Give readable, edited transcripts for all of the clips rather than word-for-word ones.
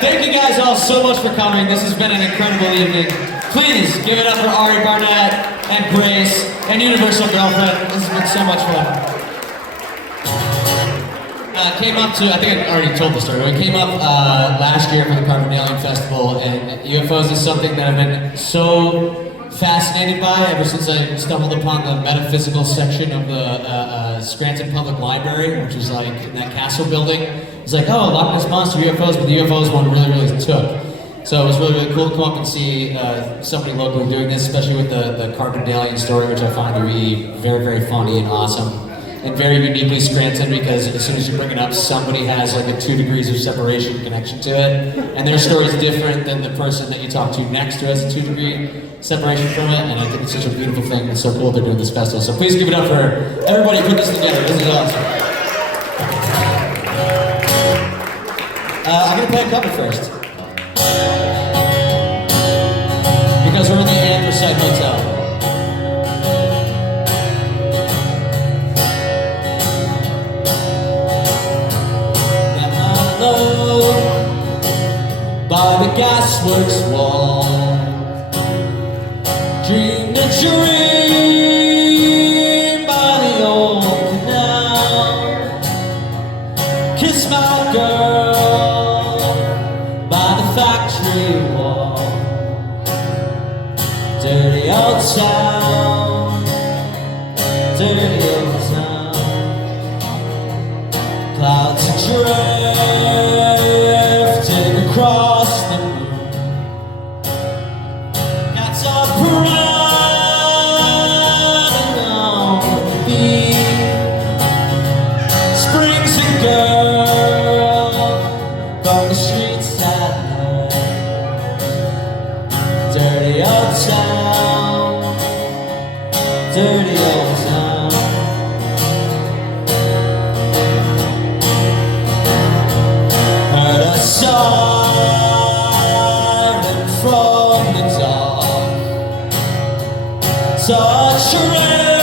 Thank you guys all so much for coming. This has been an incredible evening. Please give it up for Ari, Barnett, and Grace, and Universal Girlfriend. This has been so much fun. Came up to, I think I already told the story, we came up last year for the Carbondalien Festival, and UFOs is something that I've been so fascinated by ever since I stumbled upon the metaphysical section of the Scranton Public Library, which was like in that castle building. It was like, oh, Loch Ness Monster, UFOs, but the UFOs one really took. So it was really cool to come up and see somebody locally doing this, especially with the Carbondalien story, which I find to be very funny and awesome. And very uniquely Scranton, because as soon as you bring it up, somebody has like a 2 degrees of separation connection to it. And their story is different than the person that you talk to next who has a 2 degree separation from it. And I think it's such a beautiful thing. It's so cool they're doing this festival. So please give it up for everybody who put this together. This is awesome. I'm gonna play a cover first. Because we're in the Anthracite Hotel. By the gasworks wall, dreamed a dream by the old canal. Kiss my girl by the factory wall. Dirty old town, dirty old town. Clouds are drifting across the moon. Cats are prowling on the beat. Springs a girl from the streets at night. Dirty old town, dirty old town. Heard a siren from the dark. Saw a train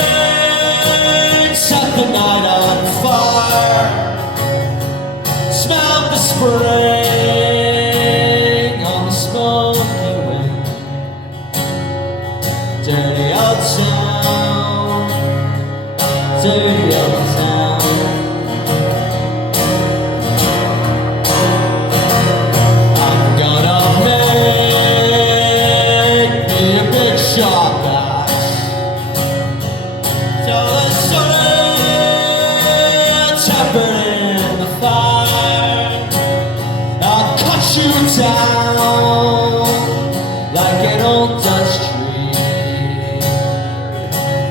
set the night on fire. Smelled the spring on the smoky wind. Dirty old town, dirty old town. I'm gonna make me a big shot box. Till the sun tempered in the fire. I'll cut you down like an old Dutch tree.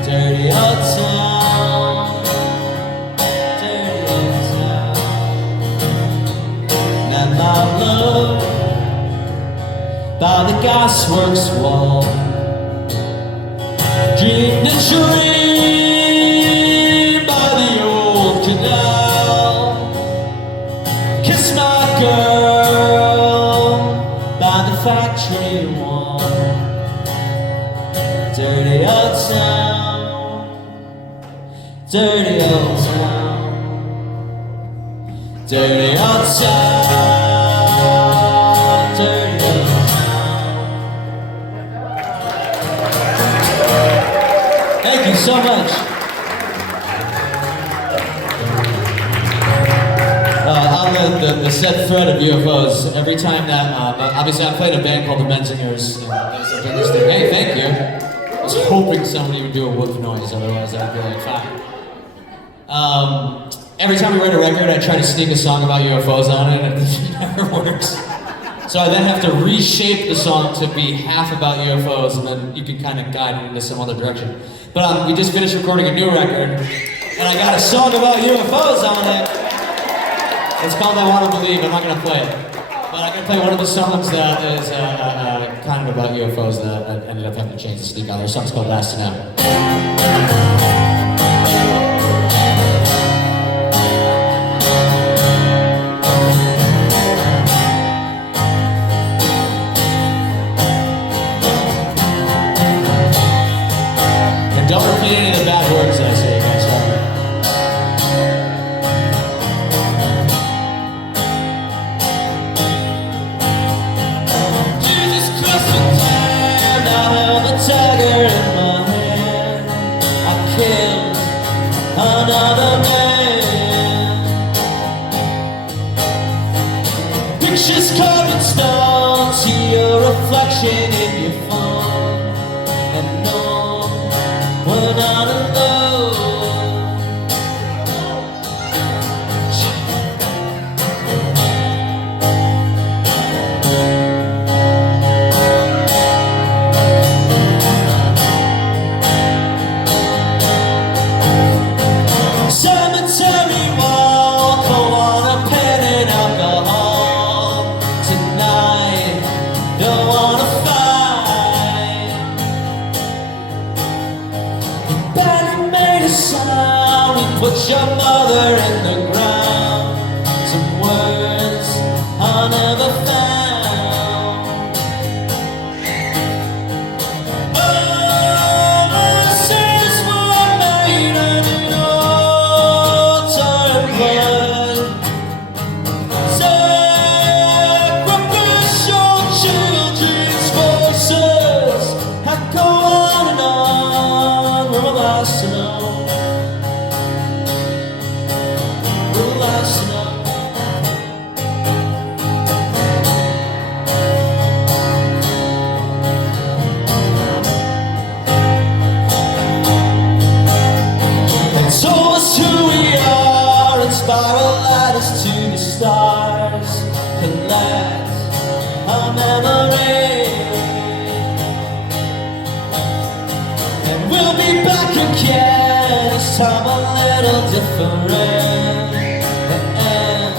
Dirty old town, dirty old town. And my love by the gasworks wall, dreamed a dream by the old canal. Kiss my girl by the factory wall. Dirty old town, dirty old town, dirty old town, dirty old town. Thank you so much. On the set front of UFOs, every time that, obviously I played in a band called the Menzingers, and guys have done this thing, hey, thank you. I was hoping somebody would do a whoop noise, otherwise I'd be like, fine. Every time we write a record, I try to sneak a song about UFOs on it, and it never works. So I then have to reshape the song to be half about UFOs, and then you can kind of guide it into some other direction. But we just finished recording a new record, and I got a song about UFOs on it. It's called I Want to Believe. I'm not going to play it. But I'm going to play one of the songs that is kind of about UFOs that I ended up having to change the sneak on. Their song's called Last Now. And don't repeat any of the bad words that I say, guys. Sorry. pictures carved stone, see your reflection in your phone, and no, we're not alone. Cemetery walk, I want a pen and alcohol tonight. Don't wanna fight. The band made a sound. We put your mother in the ground. Some words I never found. Promises were made and in all time blood. Sacrificial children's voices echo on and on. We're lost to know. We're lost to know. They told us who we are and spiral ladders to the stars. Collect our memory, and we'll be back again. This time a little different. The end,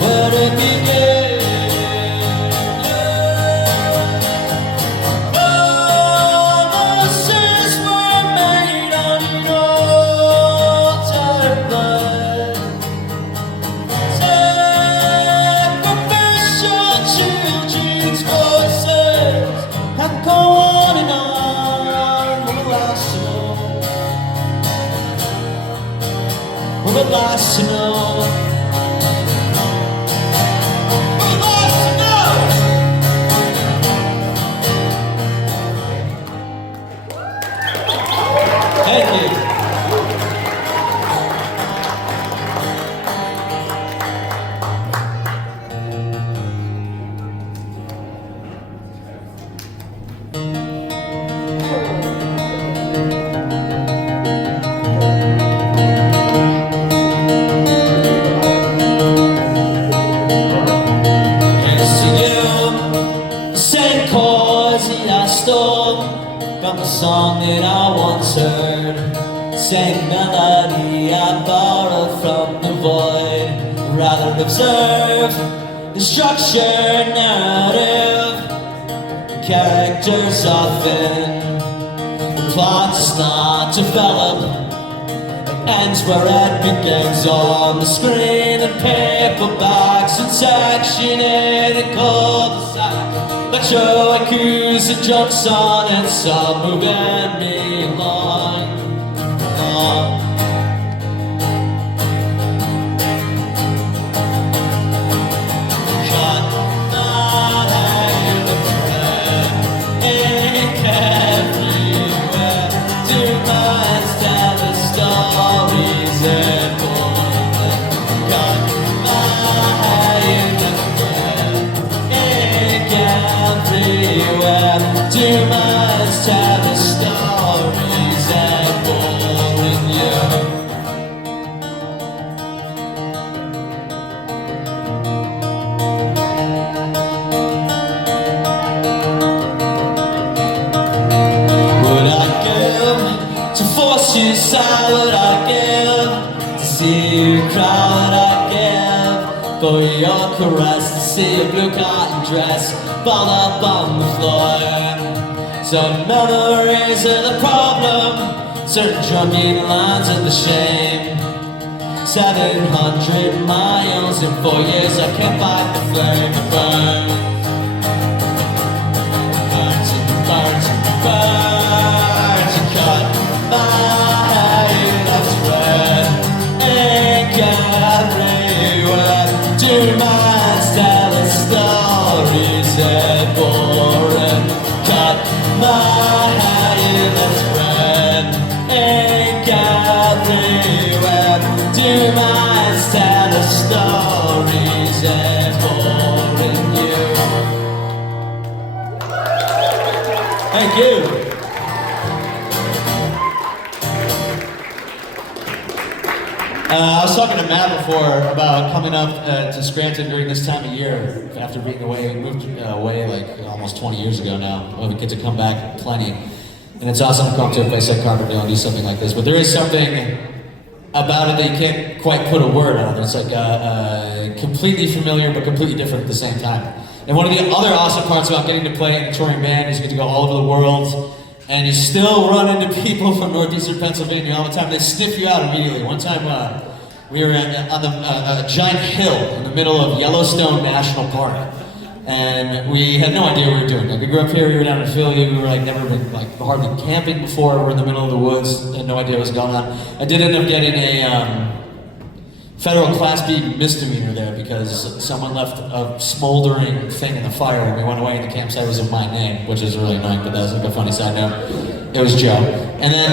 where it began. Promises were made on your time blood. Sacrificial children's voices echo on and on. We're lost to know. We're lost to know. We're lost to know. Thank you. Yes, you sang chords in our storm from a song that I once heard. Sang melody I borrowed from the void. Rather observe the structure, narrative, characters often. The plot does not develop. Ends where it begins on the screen and paperbacks and section in a cul-de-sac. Electroacoustic jumps on and some moving me along. Cut my hair with thread, ink everywhere. Do my tell the stories and cut my hair with thread, ink everywhere. Do my tell the stories and boring you. Would I give to force you aside? Would I give to see you cry? Would I give for your caress to see your blue cotton dress fall up on the floor? Some memories are the problem, certain drumming lines are the shame. 700 miles in 4 years, I can't fight the flame. It burns, burns and burns and burns. You cut my hair, that's red, ink everywhere. Do minds tell us stories and boring? Cut my hair, that's red, ink everywhere. Do minds tell us stories and boring? Thank you. I was talking to Matt before about coming up to Scranton during this time of year after being away. We moved away like almost 20 years ago now. We get to come back plenty. And it's awesome to come to a place like Carbondale and do something like this. But there is something about it that you can't quite put a word on. It's like completely familiar but completely different at the same time. And one of the other awesome parts about getting to play in a touring band is you get to go all over the world. And you still run into people from northeastern Pennsylvania all the time. They sniff you out immediately. One time we were on a giant hill in the middle of Yellowstone National Park. And we had no idea what we were doing. Like, we grew up here, we were down in Philly, we were like never been like hardly camping before. We were in the middle of the woods, had no idea what was going on. I did end up getting a federal Class B misdemeanor there because someone left a smoldering thing in the fire when we went away and the campsite was in my name, which is really annoying, but that was like a funny side note. It was Joe. And then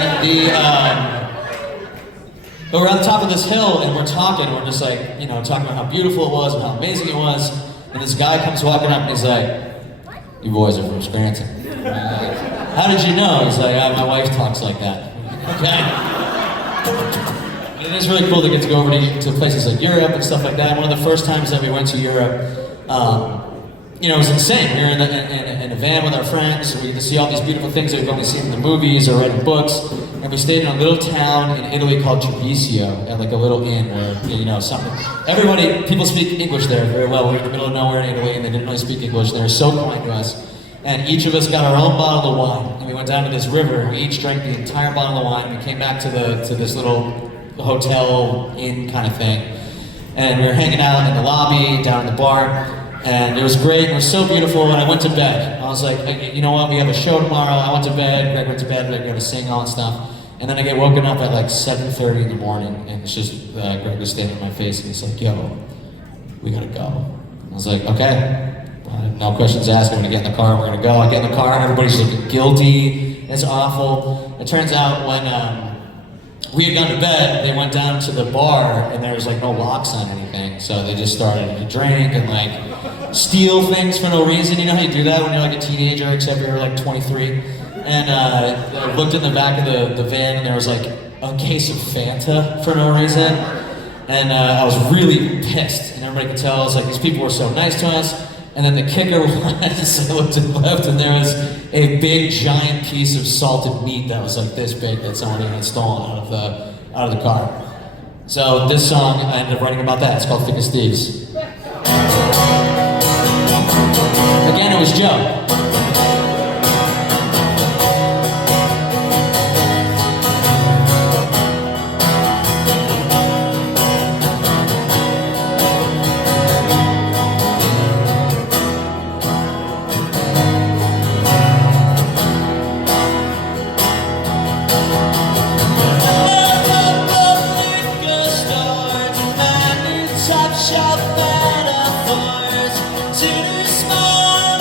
but we're on the top of this hill and we're talking, we're just like, you know, talking about how beautiful it was and how amazing it was. And this guy comes walking up and he's like, "You boys are from Scranton." "How did you know?" He's like, "My wife talks like that." Okay. It is really cool to get to go over to places like Europe and stuff like that. One of the first times that we went to Europe, you know, it was insane. We were in a van with our friends. We get to see all these beautiful things that we've only seen in the movies or read in books. And we stayed in a little town in Italy called Treviso, at like a little inn where, you know, something. People speak English there very well. We were in the middle of nowhere in Italy and they didn't really speak English. They were so kind to us. And each of us got our own bottle of wine. And we went down to this river and we each drank the entire bottle of wine. We came back to this little hotel inn kind of thing, and we were hanging out in the lobby down in the bar, and it was great. It was so beautiful. And I went to bed. I was like, you know what, we have a show tomorrow. I went to bed. Greg went to bed. We're gonna sing all and stuff. And then I get woken up at like 7:30 in the morning, and it's just Greg was standing in my face, and he's like, "Yo, we gotta go." I was like, "Okay." No questions asked. We're gonna get in the car. We're gonna go. I get in the car. Everybody's looking guilty. It's awful. It turns out when we had gone to bed, they went down to the bar and there was like no locks on anything. So they just started to drink and like steal things for no reason. You know how you do that when you're like a teenager, except you're like 23. And I looked in the back of the van and there was like a case of Fanta for no reason. And I was really pissed. And everybody could tell, I was like, these people were so nice to us. And then the kicker was, I looked to the left and there was a big giant piece of salted meat that was like this big that someone had stolen out of the car. So this song, I ended up writing about that. It's called Thick as Thieves. Again, it was Joe. Shop metaphors to the small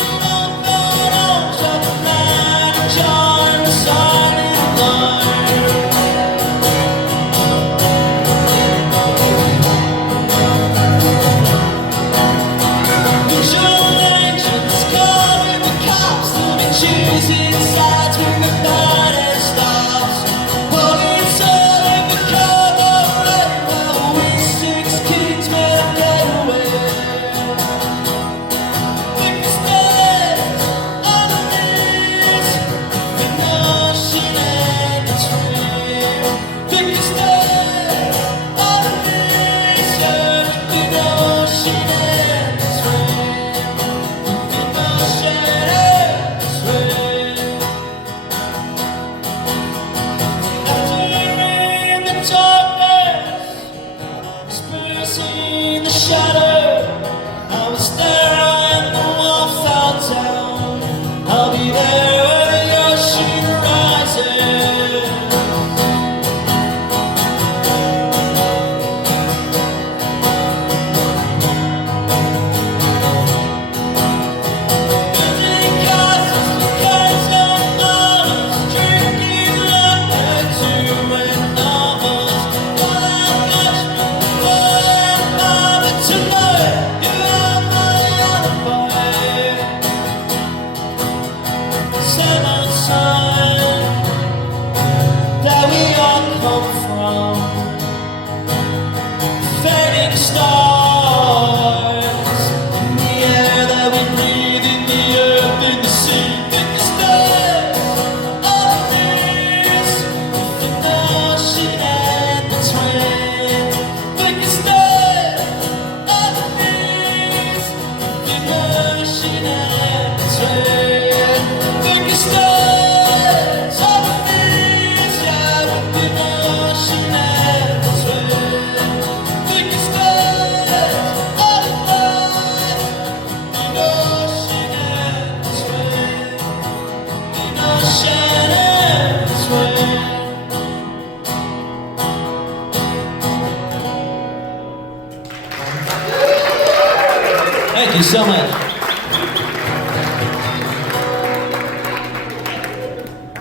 Thank you so much.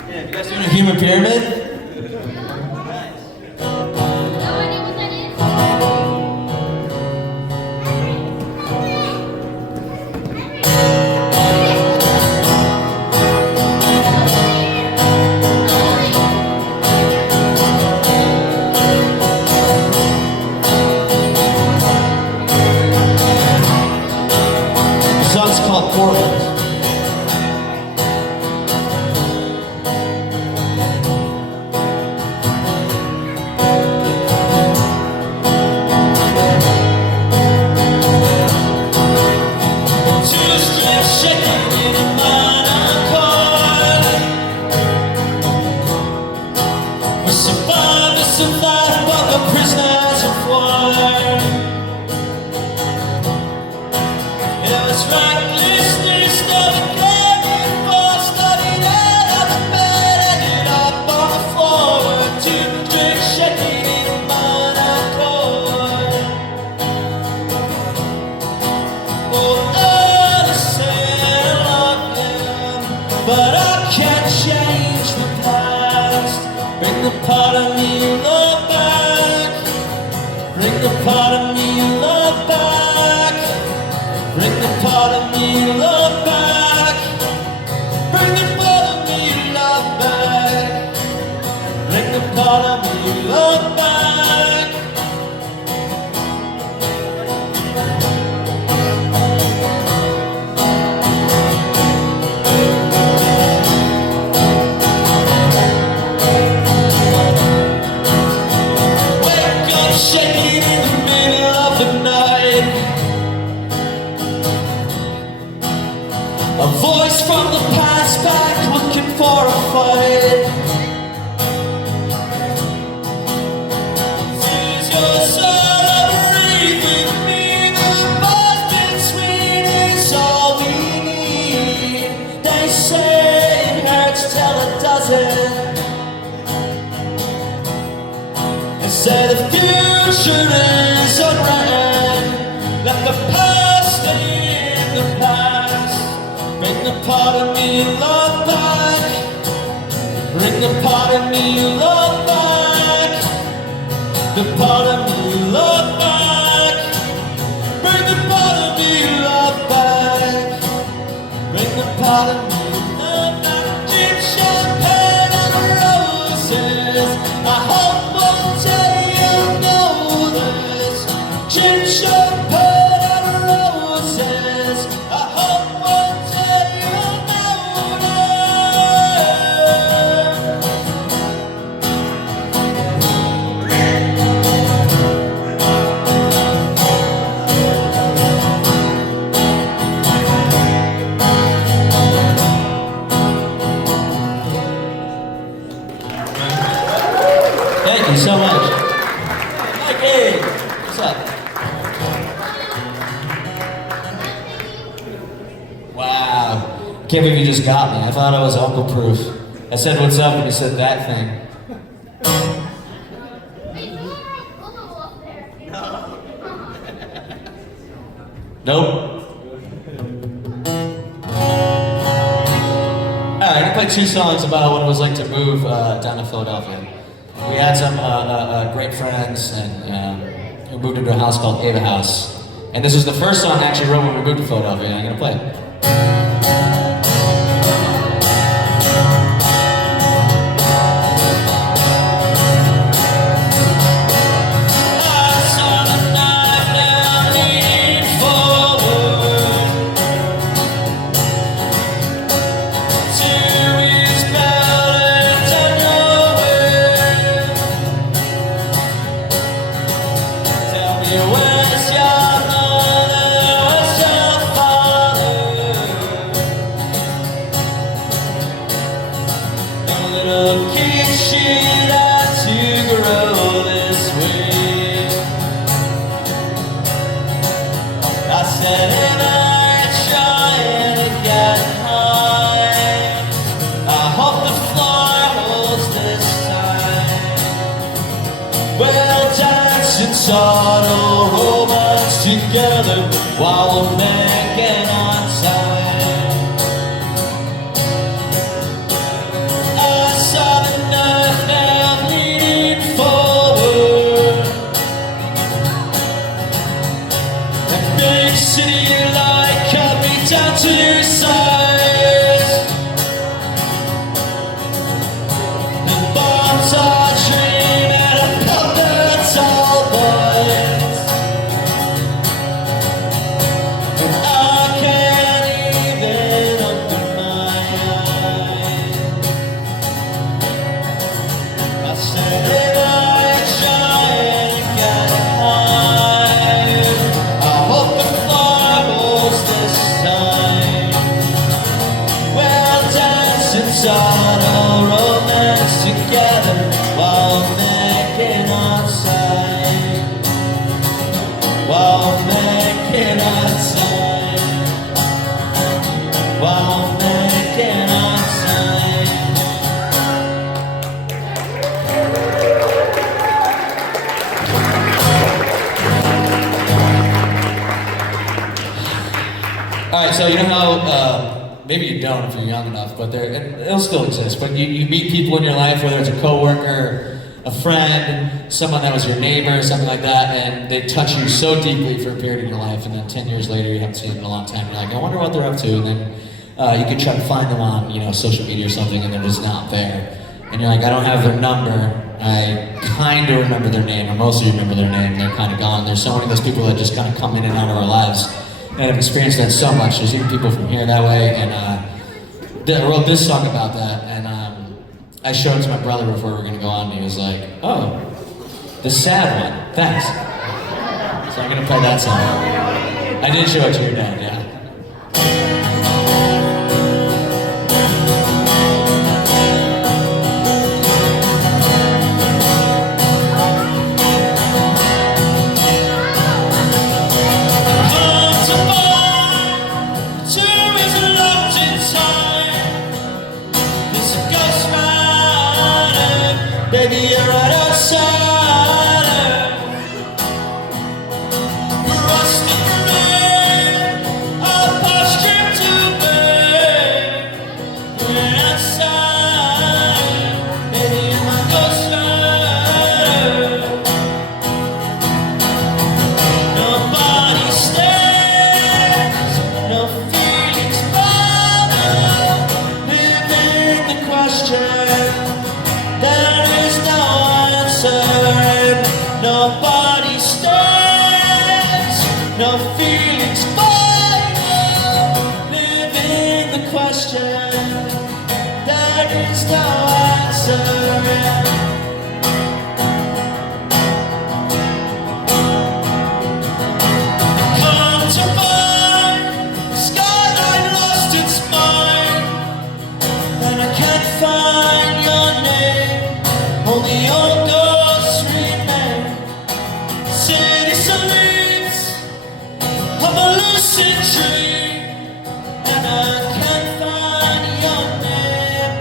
Yeah, you guys doing a human pyramid? Can't believe you just got me. I thought I was uncle proof. I said what's up and you said that thing. Nope. Alright, I'm gonna play two songs about what it was like to move down to Philadelphia. We had some great friends and who moved into a house called Ava House. And this was the first song I actually wrote when we moved to Philadelphia, and I'm gonna play it. Where's your mother? Where's your father? while we're making our time. Us on earth now leaning forward, a big city light cut me down to size. The bombs are trained at a puppet all boys, and I can't even open my eyes. I said I try and get high. I hope the fire holds this time. We'll dance inside our romance together while making our time. While making our time. While making our time. Alright, so you know how, maybe you don't if you're young enough, but it'll still exist, but you meet people in your life, whether it's a coworker, a friend, someone that was your neighbor, something like that, and they touch you so deeply for a period in your life, and then 10 years later you haven't seen them in a long time, you're like, I wonder what they're up to, and then you can try to find them on, social media or something, and they're just not there. And you're like, I don't have their number, I kind of remember their name, or mostly remember their name, they're kind of gone. There's so many of those people that just kind of come in and out of our lives. And I've experienced that so much. There's even people from here that way, and I wrote this song about that, and I showed it to my brother before we were gonna go on, and he was like, oh, the sad one, thanks. So I'm gonna play that song. I did show it to your dad, yeah. Baby, you're right outside her. Rusty rain, a posture to burn. You're outside, baby, you're my ghost rider. Nobody stares, no feelings bother. Living the question. There is no answer, nobody stays, no feelings final, living the question. There is no answer. Come to find the skyline lost its mind, and I can't find your name. Only your ghosts remain. City sleeps of a lucid dream, and I can't find your name.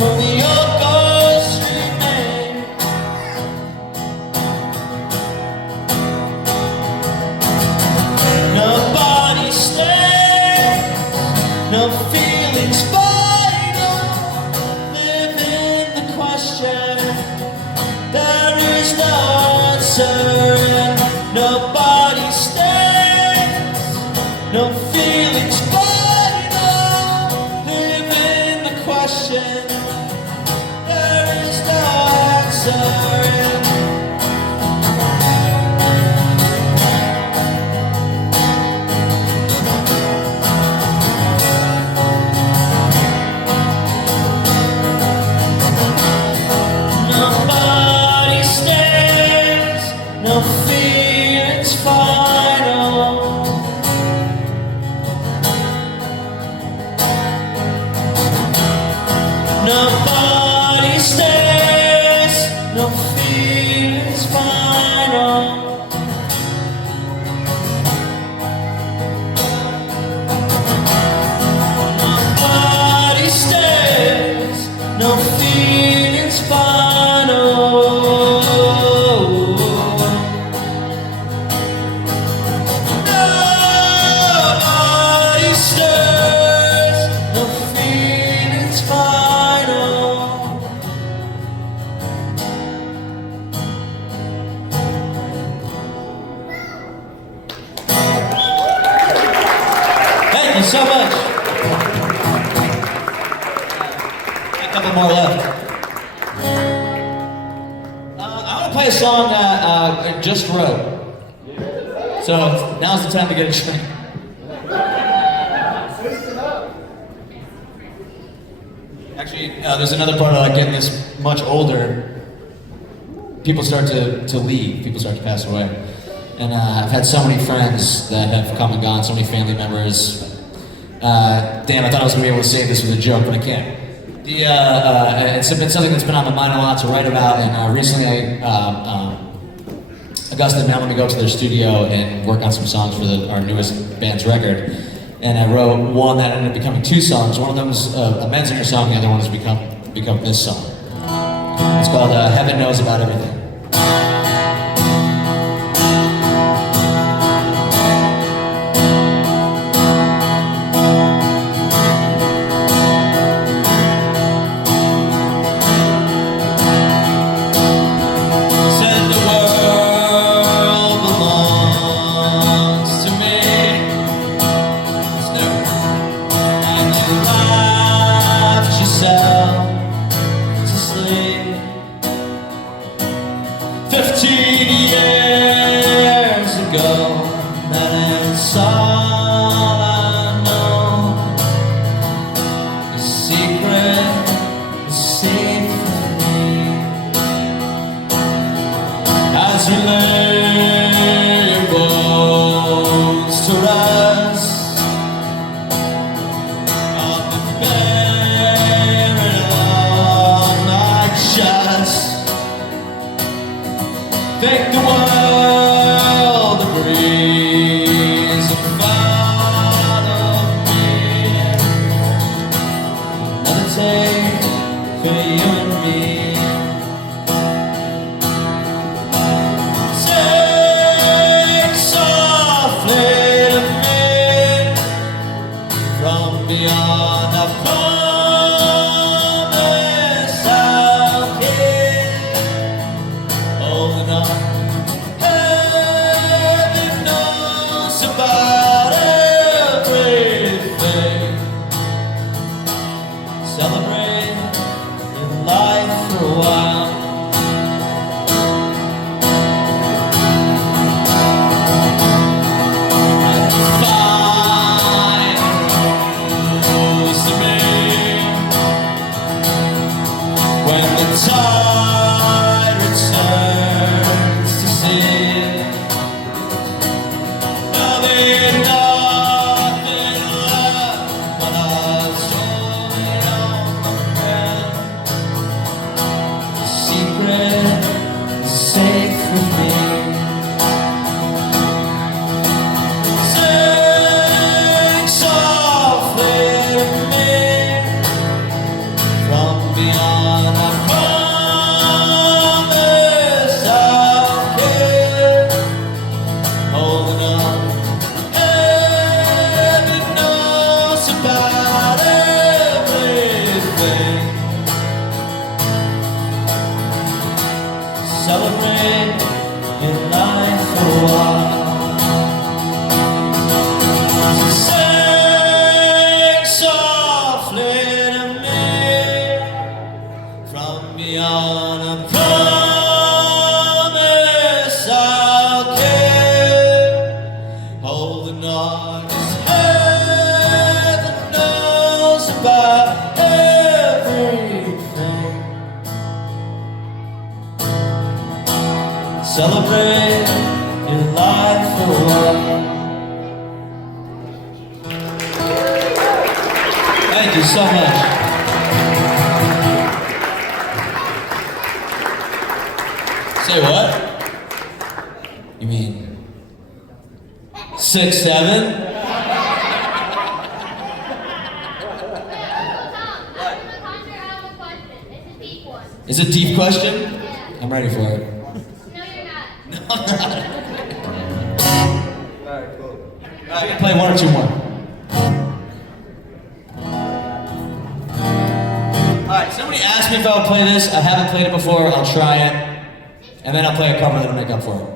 Only your ghosts remain. Nobody stays, no feelings final, living the question. There is no answer, and nobody stays, no feelings final, living the question. There is no answer. Nobody stays, no feelings final, you so much. A couple more left. I want to play a song that I just wrote. So now's the time to get a drink. Actually, there's another part of like getting this much older. People start to leave. People start to pass away. And I've had so many friends that have come and gone, so many family members. Damn, I thought I was going to be able to say this with a joke, but I can't. It's been something that's been on my mind a lot to write about, and recently Augusta now let me go to their studio and work on some songs for our newest band's record. And I wrote one that ended up becoming 2 songs. One of them's a Menzinger song, the other one has become this song. It's called Heaven Knows About Everything. Thank the world agrees and follow me. Another take for you and me. Sing softly to me from beyond the promise I'll keep. Holding on. Tide returns to sea. Now there's nothing left but us holding on the ground. The secret is safe with me. Sing softly to me from beyond our celebrate in life for a while. Sing softly to me from beyond a promise I'll keep. Holding on, 'cause heaven knows about everything. Celebrate your life for a while. Thank you so much. Say what? You mean 6'7"? It's a deep question? I'm ready for it. Alright, cool. I can play 1 or 2 more. Alright, somebody asked me if I would play this. I haven't played it before. I'll try it. And then I'll play a cover that'll make up for it.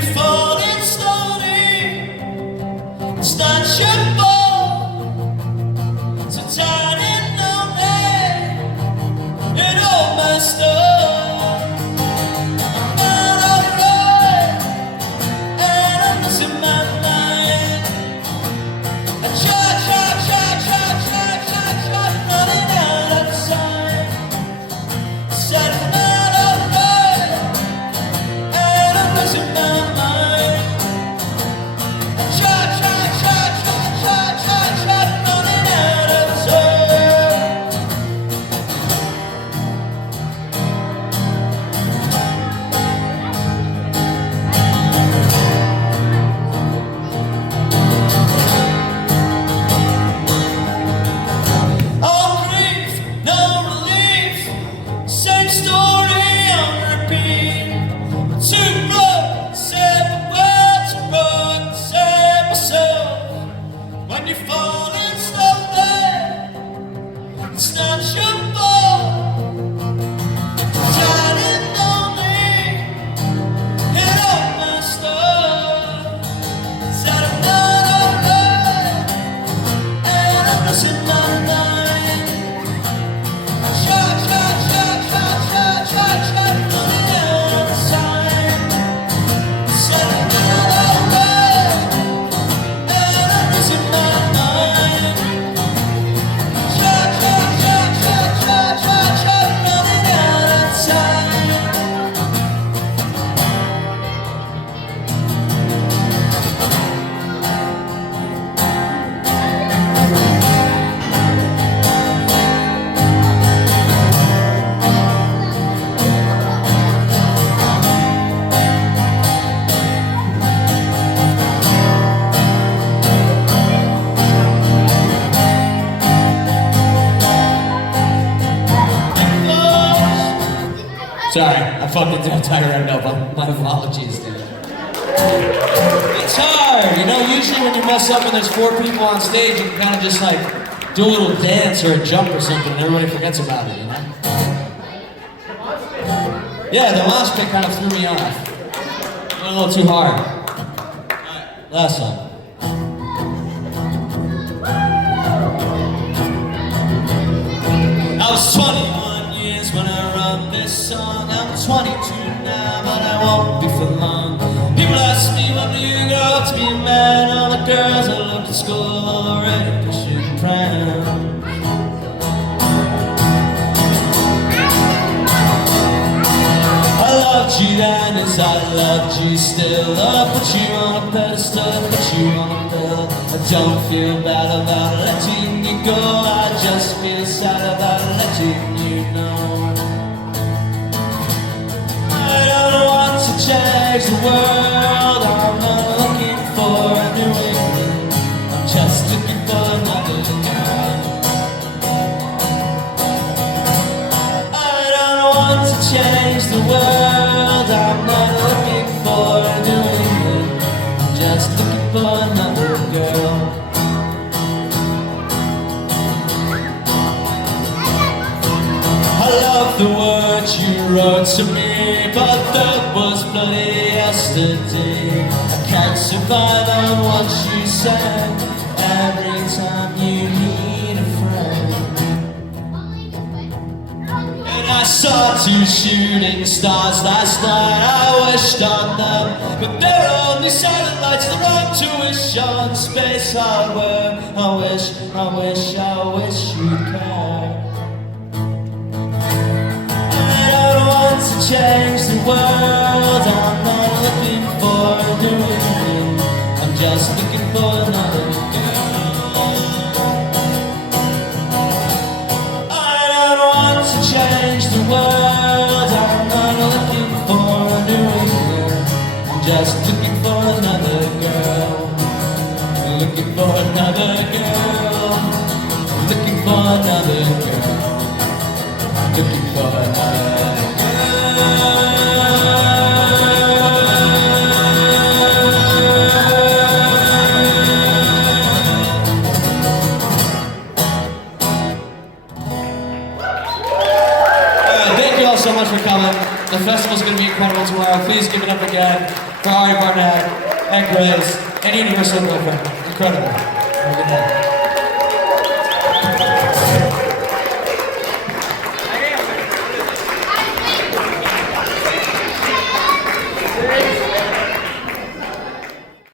you're falling slowly, it's not your fault. So tired and lonely, and all my stuff. Sorry, I fucking did tired up. My apologies, dude. It's hard, you know, usually when you mess up and there's 4 people on stage, you can kind of just like do a little dance or a jump or something and everybody forgets about it, you know? Yeah, the last pick kind of threw me off. Went a little too hard. Alright, last song. I was 21 years when I wrote this song. I'm 22 now, but I won't be for long. People ask me, when do you grow up to be a man? All the girls I loved at school already pushing pram. I loved you then as I loved you still. I put you on a pedestal, put you on a pill. I don't feel bad about letting you go. I just feel sad about letting you know. I don't want to change the world. I'm not looking for a new England. I'm just looking for another girl. I don't want to change the world. I'm not looking for a new England. I'm just looking for another girl. I love the words you wrote to me, but that was bloody yesterday. I can't survive on what you said. Every time you need a friend. And I saw 2 shooting stars last night. I wished on them, but they're only satellites. They're on to wish on space hardware. I wish you'd care. To change the world, I'm not looking for a new England. I'm just looking for another girl. I don't want to change the world. I'm not looking for a new England. I'm just looking for another girl. Looking for another girl. Looking for another girl. Looking for another girl. Thank you all so much for coming. The festival's going to be incredible tomorrow. Please give it up again for Ari Barnett and Grace and Universal Girlfriend. Incredible. Have a good night.